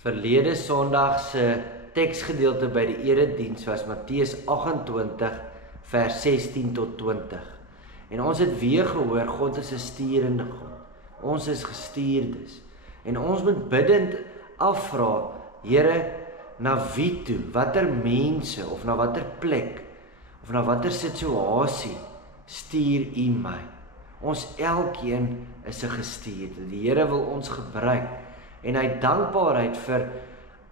Verlede Sondag se teksgedeelte by die erediens was Matteus 28 vers 16 tot 20. En ons het weer gehoor, God is 'n sturende God. Ons is gestuurdes. En ons moet bidend afvra, Here, na wie toe, watter mense, of na watter plek, of na watter situasie stuur U my? Ons elkeen is 'n gestuurde. Die Here wil ons gebruik. En hy dankbaarheid vir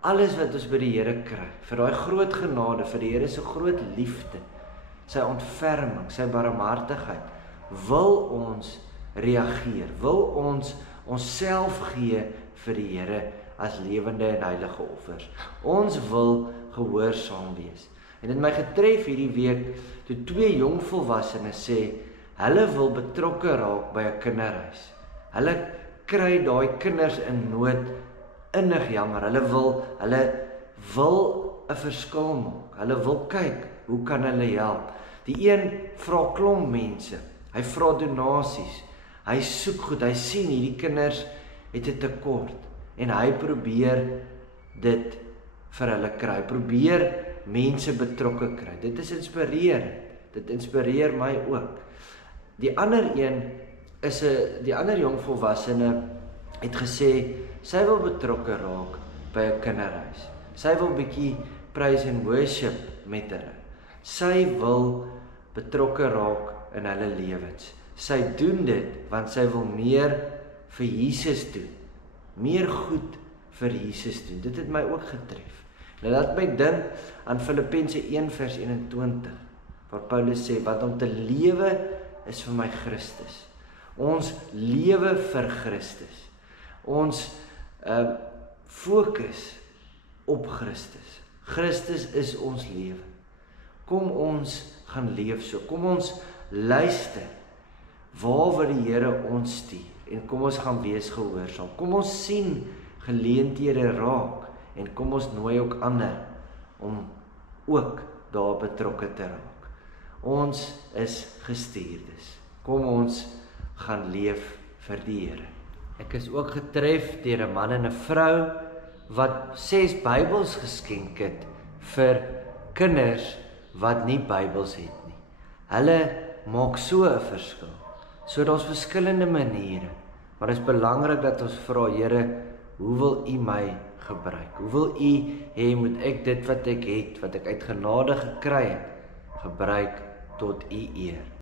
alles wat ons by die Here kry, vir daai groot genade, vir die Here se groot liefde, sy ontferming, sy barmhartigheid, wil ons reageer, wil ons onsself gee vir die Here as lewende en heilige offers. Ons wil gehoorsaam wees. En dit het my getref hierdie week, toe 2 jong volwassenes sê, hulle wil betrokke raak by 'n kinderhuis. Hulle kry daai kinders in nood innig jammer. Hulle wil 'n verskil maak. Hulle wil kyk, hoe kan hulle help? Die een vra klomp mense. Hy vra donasies. Hy soek goed. Hy sien hierdie kinders het 'n tekort en hy probeer dit vir hulle kry. Hy probeer mense betrokke kry. Dit is inspirerend. Dit inspireer my ook. Die ander jong volwassene het gesê, sy wil betrokke raak by 'n kinderhuis. Sy wil bietjie praise and worship met hulle. Sy wil betrokke raak in hulle lewens. Sy doen dit want sy wil meer vir Jesus doen. Meer goed vir Jesus doen. Dit het my ook getref. Nou laat my dink aan Filippense 1 vers 21, waar Paulus sê, want om te lewe is vir my Christus. Ons lewe vir Christus. Ons fokus op Christus. Christus is ons lewe. Kom ons gaan leef so. Kom ons luister waar die Here ons stuur. En kom ons gaan wees gehoorsaam. Kom ons sien geleenthede raak. En kom ons nooi ook ander om ook daar betrokke te raak. Ons is gestuurdes. Kom ons gaan leef vir die Here. Ek is ook getref deur 'n man en 'n vrou wat 6 Bybels geskenk het vir kinders wat nie Bybels het nie. Hulle maak so 'n verskil. So daar's verskillende maniere, maar dit is belangrik dat ons vra, Here, hoe wil U my gebruik? Hoe wil U hê moet ek dit wat ek het, wat ek uit genade gekry het, gebruik tot U eer?